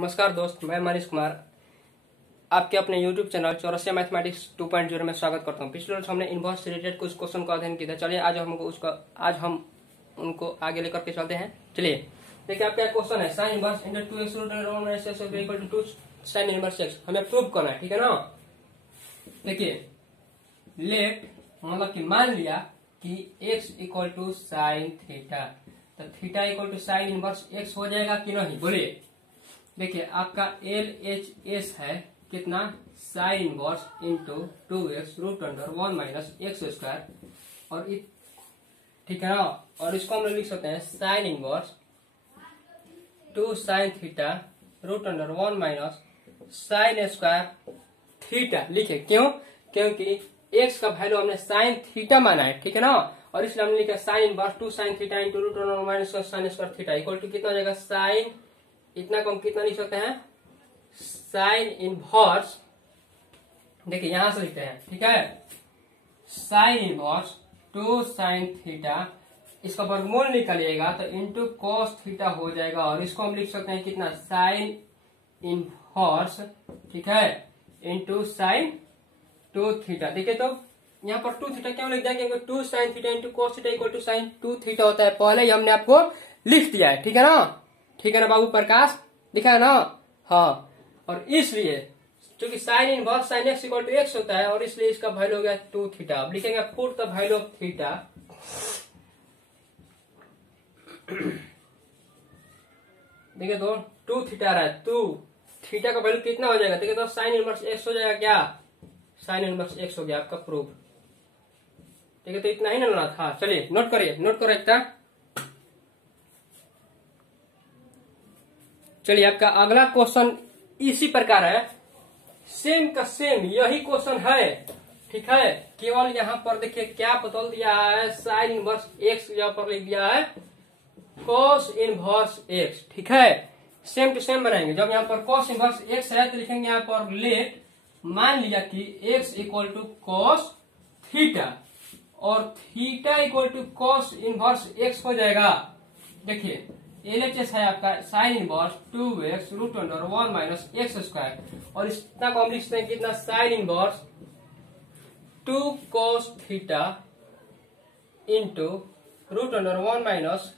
नमस्कार दोस्त, मैं मनीष कुमार आपके अपने YouTube चैनल चौरसिया मैथमेटिक्स 2.0 में स्वागत करता हूं। पिछले रोज हमने इनवर्स से रिलेटेड कुछ क्वेश्चन का अध्ययन किया था। चलिए आज हम उनको आगे लेकर के चलते हैं। चलिए देखिए, आपका क्वेश्चन है sine inverse into 2x root under 1 minus x equal to 2 sine inverse x। हमें प्रूव करना है, ठीक है ना। देखिए, लेट मतलब कि मान लिया कि x equal to sine theta, तो theta equal to sine inverse x हो जाएगा कि नहीं, बोलिए। देखिए, आपका LHS है कितना, sine inverse into 2x root under 1 minus x square, और ठीक है ना। और इसको हम लोग लिख सकते हैं sine inverse 2 sine theta root under 1 minus sine square theta लिखे। क्यों? क्योंकि x का वैल्यू हमने साइन थीटा माना है, ठीक है ना। और इसलिए हमने लिखा sine inverse 2 sine theta into root under 1 minus sine square theta equal to कितना हो जाएगा, साइन, इतना कम कितना लिख सकते हैं, साइन इनवर्स। देखिए यहां से लिखते हैं, ठीक है, साइन इनवर्स 2 साइन थीटा, इसका वर्गमूल निकलिएगा तो इंटू कॉस थीटा हो जाएगा। और इसको हम लिख सकते हैं कितना, साइन इनवर्स, ठीक है, इंटू साइन 2 थीटा। देखिए तो यहाँ पर 2 थीटा क्यों लिख दिया, क्योंकि 2 sine theta into cos theta equal to sine 2 theta होता है। पहले ही हमने आपको लिख दिया है, ठीक है ना। ठीक है ना बाबू प्रकाश, दिखा है ना। हाँ, और इसलिए क्योंकि sine inverse sine x equal to x होता है, और इसलिए इसका वैल्यू हो गया 2 थीटा। अब लिखेंगे put the value of theta. देखिए तो 2 थीटा रहा है, 2 थीटा का वैल्यू कितना हो जाएगा। देखिए तो साइन इनवर्स एक्स हो जाएगा, क्या साइन इनवर्स एक्स हो गया आपका प्रूफ। ठीक है, तो इतना ही ना लेना था। चलिए नोट करिए, नोट करो इतना। चलिए आपका अगला क्वेश्चन इसी प्रकार है, सेम का सेम यही क्वेश्चन है, ठीक है। केवल यहाँ पर देखिए क्या बदल दिया है, साइन इनवर्स एक्स यहाँ पर लिख दिया है कॉस इनवर्स एक्स, ठीक है। सेम टू सेम बनाएंगे। जब यहाँ पर कॉस इनवर्स एक्स है तो लिखेंगे यहाँ पर लेट, मान लिया कि x equal to cos theta और theta equal to cos inverse x हो जाएगा। देखिए LHS है आपका sine inverse 2x root under 1 minus x square, और इतना को हम लिख सकते हैं कितना, sine inverse 2 cos theta into root under 1 minus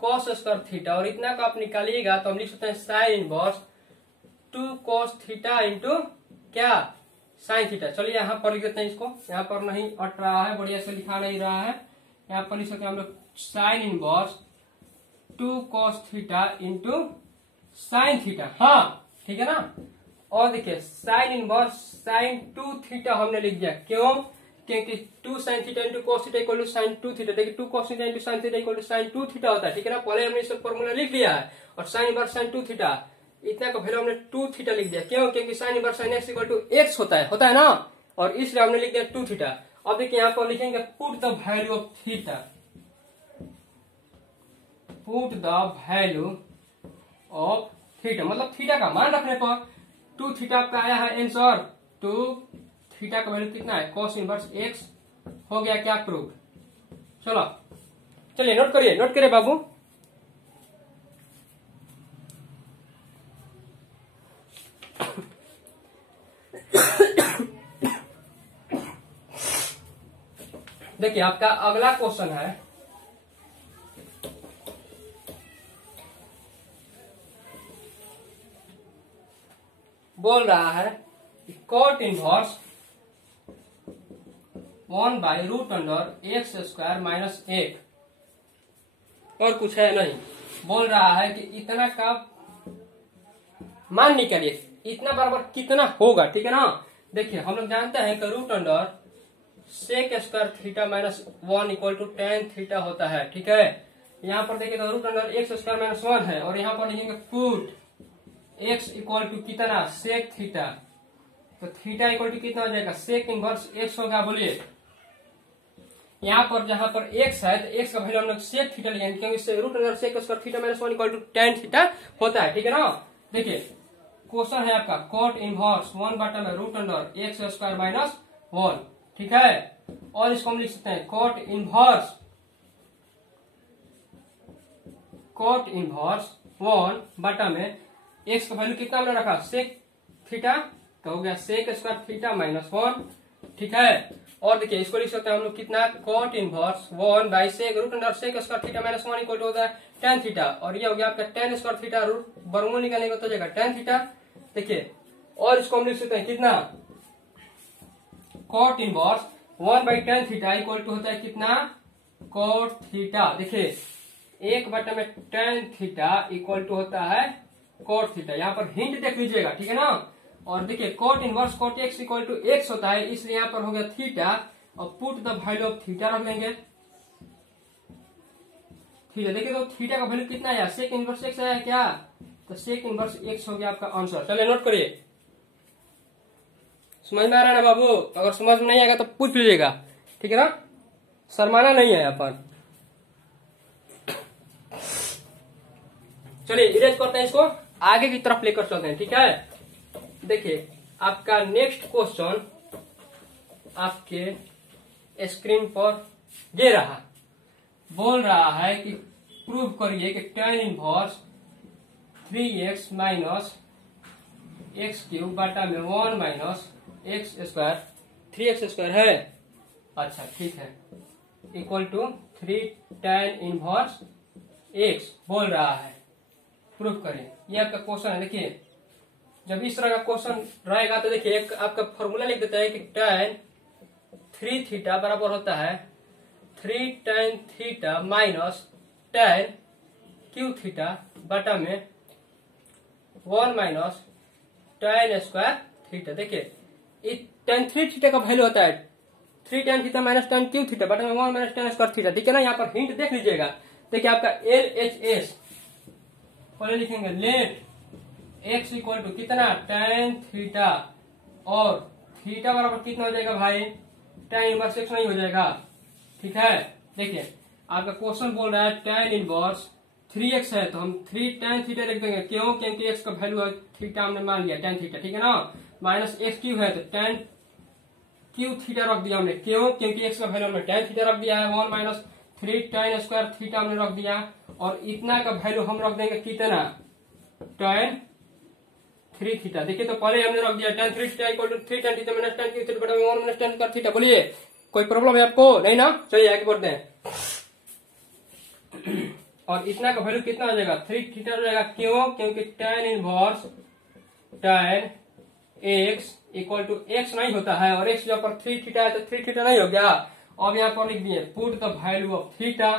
cos square theta, और इतना को आप निकालिएगा तो हम लिख सकते हैं sine inverse 2 cos theta into क्या, साइन थीटा। चलिए यहाँ पर लिख देते हैं इसको, यहाँ पर नहीं अट रहा है, बढ़िया से लिखा नहीं रहा है। यहाँ पर लिख सकते हैं हम लोग sign inverse 2 cos theta into sine theta, हाँ ठीक है ना। और देखिए साइन इनवर्स साइन 2 थीटा हमने लिख दिया। क्यों? क्योंकि 2 sine theta into cos theta equal to sine 2 theta. देखिए 2 cos theta into sine theta equal to sine 2 theta होता है, ठीक है ना। पहले हमने इसका फॉर्मूला लिख लिया है। और साइन इनवर्स साइन 2 थीटा, इतना का वैल्यू हमने 2 थीटा लिख दिया। क्यों? क्योंकि sine inverse sine x equal to x होता है ना, और इसलिए हमने लिख दिया 2 थीटा। अब देखिए यहाँ पर लिखेंगे put the value of theta, put the value of theta, मतलब थीटा का मान रखने पर 2 थीटा आपका आया है आंसर। 2 थीटा का वैल्यू कितना है, कॉस इनवर्स एक्स हो गया, क्या प्रूफ। चलो चलिए नोट करिए, नोट करिए बाबू। देखिए आपका अगला क्वेश्चन है, बोल रहा है cot inverse 1 by root under x square minus 1, और कुछ है नहीं। बोल रहा है कि इतना का मान निकालिए, इतना बराबर कितना होगा, ठीक है ना। देखिए हम लोग जानते हैं कि root under sec square theta minus 1 equal to tan theta होता है, ठीक है। यहाँ पर देखिए तो root under x square minus 1 है, और यहाँ पर लिखेंगे पुट x इक्वल टू कितना, सेक थीटा, तो थीटा इक्वल टू कितना हो जाएगा, सेक इनवर्स x होगा। बोलिए यहाँ पर जहां पर x है तो x का वैल्यू हम लोग सेक थीटा लिखेंगे, क्योंकि root under sec square theta minus 1 equal to tan theta होता है, ठीक है ना। देखिए क्वेश्चन है आपका कॉट इनवर्स 1 बटा में root under x square minus 1, ठीक है। और इसको हम लिख सकते हैं कॉट इनवर्स 1 बटा में एक्स का वैल्यू कितना हमने रखा, सेक थीटा, तो हो गया सेक स्क्वायर थीटा माइनस 1, ठीक है। और देखिए इसको लिख सकते हैं हम लोग कितना, cot inverse 1 by sec root under sec square theta minus 1 equal to होता है tan थीटा, और ये हो गया आपका tan स्क्वायर थीटा रूट वर्गमूल निकालने का तो जाएगा tan थीटा। देखिए और इसको हम लिख सकते हैं कितना, cot inverse 1 by tan theta equal to होता है कितना, कॉट थीटा। देखिए 1 में tan थीटा इक्वल टू होता है कॉट थीटा, यहाँ पर हिंट देख लीजिएगा, ठीक है ना। और देखिए cot inverse cot x equal to x होता है, इसलिए यहाँ पर हो गया थीटा, और put the value of theta रख लेंगे, थीटा। देखिए तो थीटा का वैल्यू कितना आया, सेक इनवर्स एक्स आया क्या, तो सेक इनवर्स एक्स हो गया आपका आंसर। चलिए नोट करिए, समझ में आ रहा है ना बाबू, अगर समझ में नहीं आएगा तो पूछ लीजिएगा, ठीक है ना, शर्माना नहीं है अपन। चलिए इरेज करते हैं इसको, आगे की तरफ लेकर चलते हैं, ठीक है। देखिए आपका नेक्स्ट क्वेश्चन आपके स्क्रीन पर दे रहा, बोल रहा है कि प्रूव करिए कि tan inverse 3x minus x cube बटा में 1 minus x square 3x square है, अच्छा ठीक है, equal to 3 tan inverse x बोल रहा है, प्रूफ करें। ये आपका क्वेश्चन है। देखिए जब इस तरह का क्वेश्चन रहेगा तो देखिए एक आपका फॉर्मूला लिख देता है कि tan 3 थीटा बराबर होता है 3 tan theta minus tan cube theta बटा में 1 माइनस tan स्क्वायर थीटा। देखिए tan 3 थीटा का वैल्यू होता है 3 tan theta minus tan cube theta बटा में 1 माइनस tan स्क्वायर थीटा, ठीक है ना। यहाँ पर हिंट देख लीजिएगा। देखिए आपका LHS पहले लिखेंगे लेट x इक्वल टू कितना tan थीटा, और थीटा बराबर कितना हो जाएगा भाई, tan इनवर्स x नहीं हो जाएगा, ठीक है। देखिए आपका क्वेश्चन बोल रहा है tan इनवर्स 3x है, तो हम 3 tan थीटा लिख देंगे, क्यों, क्योंकि x का वैल्यू है थीटा, हमने मान लिया tan थीटा, ठीक है ना। माइनस एक्स क्यू है तो tan क्यू थीटा रख दिया हमने, क्यों, क्योंकि x का वैल्यू हमने tan थीटा रख दिया है, 1 माइनस 3 tan स्क्वायर थीटा हमने रख दिया, और इतना का वैल्यू हम रख देंगे कितना, tan 3 थीटा। देखिए तो पहले हमने रख दिया tan 3 theta equal to 3 tan theta minus tan cube theta बटा 1 माइनस tan स्क्वायर थीटा। बोलिए कोई प्रॉब्लम है आपको, नहीं ना। चलिए आगे बढ़ते हैं। और इतना का वैल्यू कितना हो जाएगा, 3 थीटा हो जाएगा, क्यों, क्योंकि tan inverse tan x equal to x नहीं होता है, और x जब पर 3 थीटा है तो 3 थीटा नहीं हो गया। अब यहाँ पर लिख दिए put the value of theta,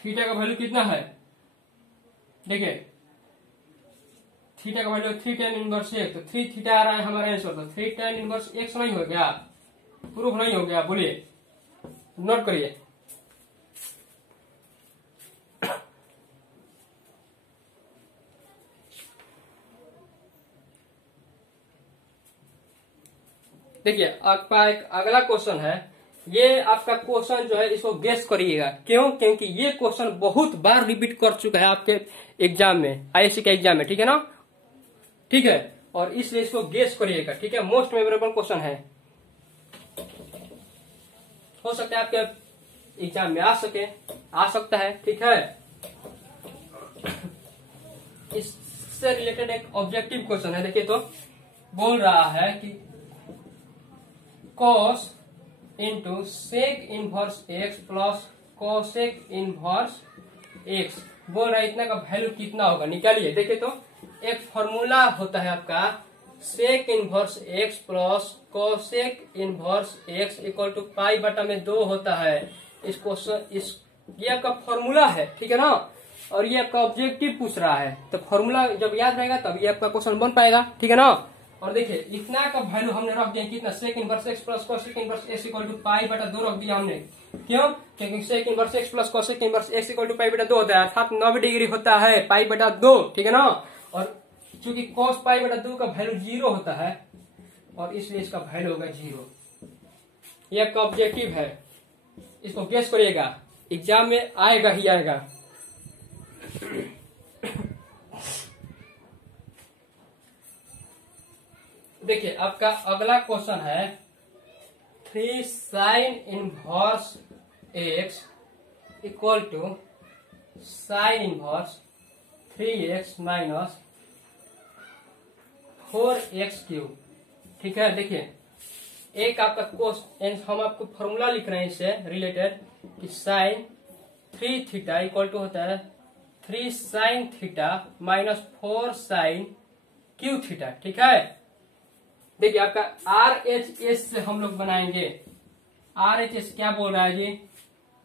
theta का वैल्यू कितना है, देखिए थीटा का वैल्यू 3 tan इनवर्स x, तो 3 थीटा आ रहा है हमारा आंसर, तो 3 tan इनवर्स x नहीं हो गया, प्रूफ नहीं हो गया। बोलिए नोट करिए। देखिए आपका एक अगला क्वेश्चन है, ये आपका क्वेश्चन जो है इसको गेस करिएगा, क्यों, क्योंकि ये क्वेश्चन बहुत बार रिपीट कर चुका है आपके एग्जाम में, आईएससी के एग्जाम में, ठीक है ना, ठीक है। और इसलिए इसको गेस करिएगा, ठीक है, मोस्ट मेमोरेबल क्वेश्चन है, हो सकता है आपके एग्जाम में आ सकता है, ठीक है। इससे रिलेटेड एक ऑब्जेक्टिव क्वेश्चन है। देखिए तो बोल रहा है कि cos into sec inverse x plus cosec inverse x, बोल रहा है इतना का वैल्यू कितना होगा, निकालिए। देखिए तो एक फॉर्मूला होता है आपका sec inverse x plus cosec inverse x equal to pi बटा में 2 होता है। ये आपका फॉर्मूला है, ठीक है ना, और ये आपका ऑब्जेक्टिव पूछ रहा है, तो फॉर्मूला जब याद रहेगा तब ये आपका क्वेश्चन बन पाएगा, ठीक है ना। और देखिए इतना का वैल्यू हमने रख दिया कितना, sec inverse x plus cosec inverse x equal to pi बटा 2 रख दिया हमने, क्यों, क्योंकि sec inverse x plus cosec inverse x equal to pi बटा 2 होता है, अर्थात 90 डिग्री होता है पाई बटा 2, ठीक है ना। और चूंकि cos पाई बटा 2 का वैल्यू 0 होता है, और इसलिए इसका वैल्यू होगा 0। ये आपका ऑब्जेक्टिव है, इसको गेस करिएगा, एग्जाम में आएगा ही आएगा। देखिए आपका अगला क्वेश्चन है 3 sine inverse x equal to sine inverse 3x minus 4x cube. ठीक है, देखिए एक आपका कोस, हम आपको फॉर्मूला लिख रहे हैं इससे रिलेटेड कि साइन 3 थीटा इक्वल टू होता है 3 sine theta minus 4 sine cube theta. ठीक है, देखिए आपका RHS से हम लोग बनाएंगे। RHS क्या बोल रहा है जी?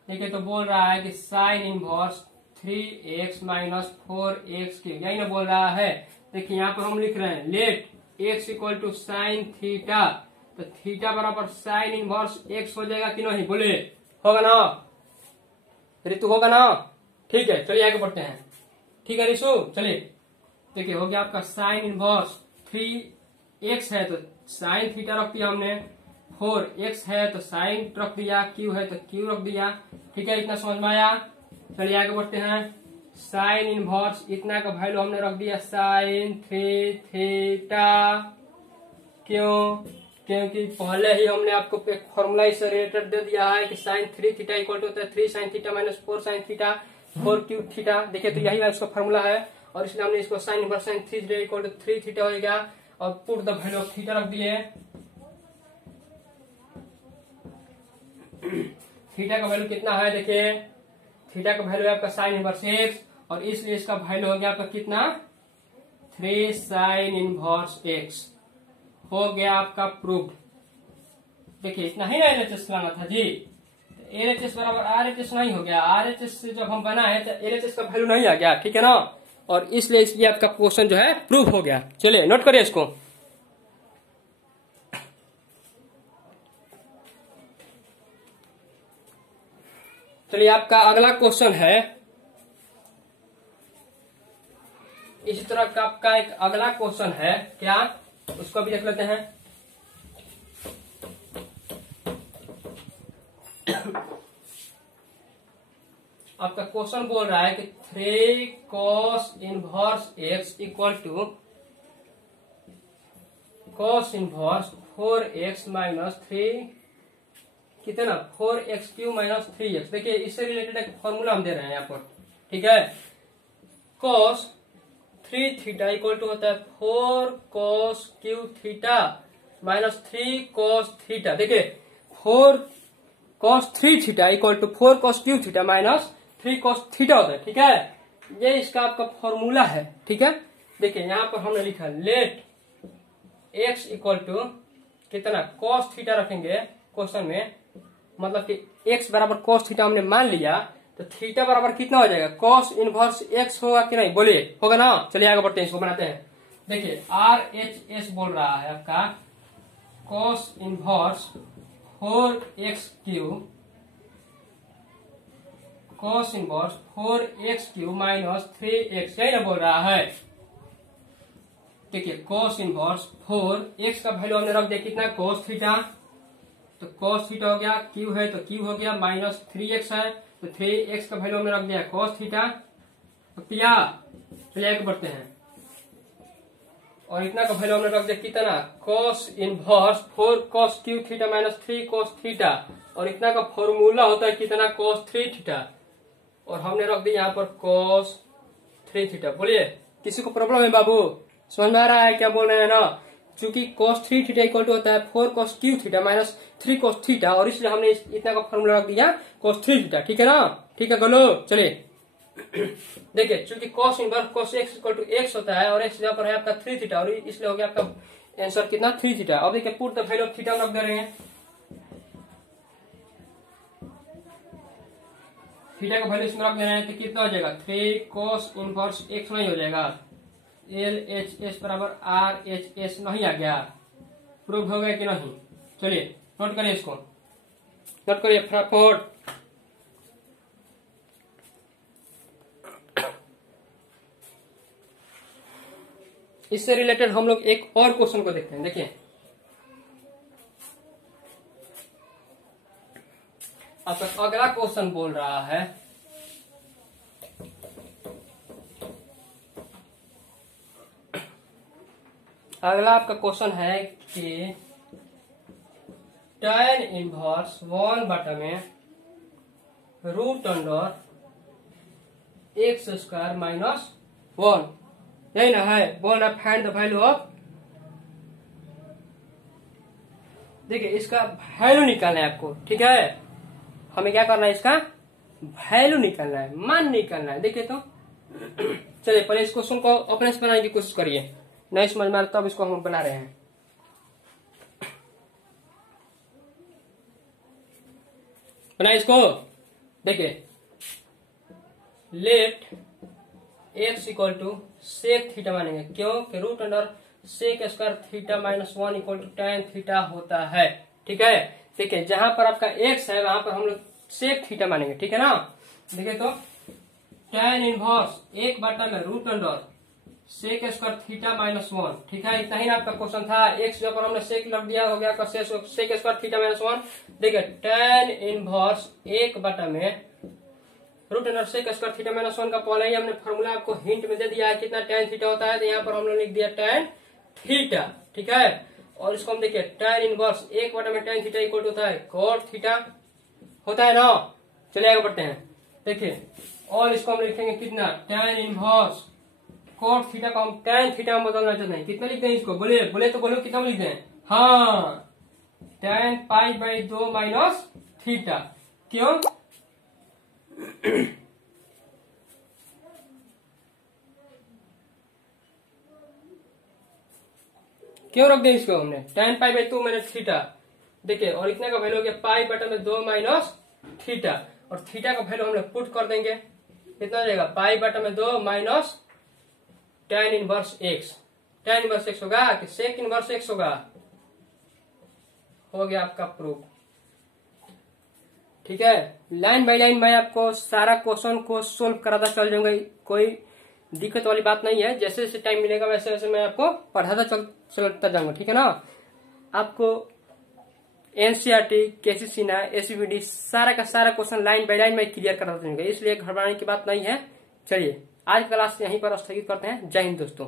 देखिए तो बोल रहा है कि sign inverse 3x minus 4x cube, यही ना बोल रहा है। देखिए यहाँ पर हम लिख रहे हैं let x equal to sine theta, तो थीटा बराबर साइन इनवर्स x हो जाएगा कि नहीं? बोले होगा ना ऋतु, होगा ना? ठीक है, चलिए आगे बढ़ते हैं। ठीक है ऋषु, चलिए देखिए हो गया आपका साइन इनवर्स 3x है तो साइन थीटा रख दिया हमने, 4x है तो साइन रख दिया, q है तो q रख दिया। ठीक है, इतना समझ में आया? चलिए आगे बढ़ते हैं। साइन इनवर्स इतना का वैल्यू हमने रख दिया साइन 3 थीटा। क्यों? क्योंकि पहले ही हमने आपको एक फॉर्मूला इससे रिलेटेड दे दिया है कि साइन 3 थीटा इक्वल टू होता है 3 sine theta minus 4 sine theta 4 cube theta. देखिए तो यही इसका फॉर्मूला है, और इसलिए हमने इसको sine inverse sine 3 theta equal to 3 theta हो गया, और put the value of theta रख दिए। थीटा का वैल्यू कितना है? देखिए थीटा का वैल्यू है आपका साइन इनवर्स x, और इसलिए इसका वैल्यू हो गया आपका कितना? 3 साइन इनवर्स x हो गया आपका प्रूव्ड। देखिए इतना ही LHS लाना था जी, LHS बराबर RHS नहीं हो गया। RHS से जब हम बनाए तो LHS का वैल्यू नहीं आ गया, ठीक है ना, और इसलिए आपका क्वेश्चन जो है प्रूव हो गया। चलिए नोट करिए इसको। चलिए आपका अगला क्वेश्चन है, इसी तरह का आपका एक अगला क्वेश्चन है, क्या उसको भी देख लेते हैं। आपका क्वेश्चन बोल रहा है कि 3 cos inverse x equal to cos inverse 4x minus 3 कितना 4x क्यू माइनस 3x। देखिए इससे रिलेटेड एक फॉर्मूला हम दे रहे हैं यहाँ पर। ठीक है, cos 3 थीटा इक्वल टू होता है 4 cos cube theta minus 3 cos theta. देखिए 4 cos 3 theta equal to 4 cos cube theta minus 3 cos theta होता है। ठीक है, ये इसका आपका फॉर्मूला है। ठीक है, देखिए यहाँ पर हमने लिखा लेट x इक्वल टू कितना cos थीटा रखेंगे क्वेश्चन में, मतलब कि x बराबर cos थीटा हमने मान लिया, तो थीटा बराबर कितना हो जाएगा? cos इनवर्स x होगा कि नहीं? बोलिए होगा ना? चलिए आगे बढ़ते हैं, इसको बनाते हैं। देखिए RHS बोल रहा है आपका cos inverse 4x cube cos inverse 4x cube minus 3x, यही ना बोल रहा है। देखिए cos इनवर्स 4x का वैल्यू हमने रख दिया कितना? cos थीटा, तो cos थीटा हो गया, q है तो q हो गया, माइनस 3x है तो 3x का वैल्यू हमने रख दिया cos थीटा। तो क्या, चलिए आगे बढ़ते हैं, और इतना का वैल्यू हमने रख दिया कितना? cos inverse 4 cos cube theta minus 3 cos theta, और इतना का फॉर्मूला होता है कितना? cos 3 थीटा, और हमने रख दिया यहाँ पर cos 3 थीटा। बोलिए किसी को प्रॉब्लम है बाबू? समझ में आ रहा है क्या बोल रहे हैं ना? चूंकि cos 3 थीटा इक्वल टू होता है 4 cos cube theta minus 3 cos theta, और इसलिए हमने इतना का फॉर्मूला रख दिया cos 3 थीटा। ठीक है ना? ठीक है गलो, चलिए देखिए चूंकि cos inverse cos x equal to x होता है, और x यहाँ पर है आपका 3 थीटा, और इसलिए हो गया आपका आंसर कितना? 3 थीटा। अब देखिए put the value of theta रख दे रहे हैं। थीटा का वैल्यू इसमें रख दे रहे हैं तो कितना हो जाएगा? 3 cos इनवर्स x नहीं हो जाएगा, LHS बराबर RHS नहीं आ गया। प्रूव हो गया कि नहीं? चलिए नोट करिए इसको, नोट करिए फटाफट। इससे रिलेटेड हम लोग एक और क्वेश्चन को देखते हैं। देखिए आपका अगला क्वेश्चन बोल रहा है अगला आपका क्वेश्चन है कि tan इनवर्स 1 बटा में root under x square minus one, यही ना है। बोल रहा फाइंड द वैल्यू ऑफ, देखिए इसका वैल्यू निकालना है आपको, ठीक है। हमें क्या करना है, इसका वैल्यू निकालना है, मान निकालना है। देखिए तो चलिए पहले इस क्वेश्चन को अपने से बनाने की कोशिश करिए, नहीं समझ में आ तब इसको हम बना रहे हैं। बनाए इसको, देखिए let x equal to sec theta मानेंगे, क्यों कि root under sec square theta minus 1 equal to tan theta होता है, ठीक है। देखिए जहां पर आपका एक्स है वहां पर हम लोग सेक थीटा मानेंगे, ठीक है ना। देखिए तो tan इनवर्स 1 में root under sec square theta minus 1, ठीक है। इतना ही ना आपका क्वेश्चन था। एक्स जब पर हमने सेक लग दिया, हो गया सेक स्क्वायर थीटा माइनस 1। देखिए tan इनवर्स 1 में root under sec square theta minus 1 का पहले ही हमने फॉर्मूला आपको हिंट में दे दिया है कितना tan थीटा होता है, तो यहाँ पर हमने लिख दिया tan थीटा, ठीक है। और इसको हम देखिए tan इनवर्स 1 में tan थीटा इक्वल होता है cot थीटा होता है ना। चलिए आगे बढ़ते हैं, देखिए और इसको हम लिखेंगे कितना tan इनवर्स cot थीटा को हम tan थीटा में बदलना चाहते हैं, कितना लिखते हैं इसको, बोले बोले तो बोलो कितना लिखते हैं, हाँ tan π/2 माइनस थीटा, क्यों क्यों रख दिया इसको हमने tan π/2 माइनस थीटा। देखिए और इतने का वैल्यू हो गया π/2 माइनस थीटा, और थीटा का वैल्यू हम लोग पुट कर देंगे, कितना हो जाएगा π/2 minus tan inverse x. tan inverse x होगा कि सेक इनवर्स एक्स होगा, हो गया आपका प्रूफ, ठीक है। लाइन बाय लाइन मैं आपको सारा क्वेश्चन को सोल्व कराता चल जाऊंगा, कोई दिक्कत वाली बात नहीं है। जैसे जैसे टाइम मिलेगा वैसे वैसे मैं आपको पढ़ाता चलता जाऊंगा, ठीक है ना। आपको एनसीईआरटी, केसीसी ना, एसीबीडी सारा का सारा क्वेश्चन लाइन बाय लाइन में क्लियर कराता जाऊंगा, इसलिए घबराने की बात नहीं है। चलिए आज क्लास यहीं पर स्थगित करते हैं। जय हिंद दोस्तों।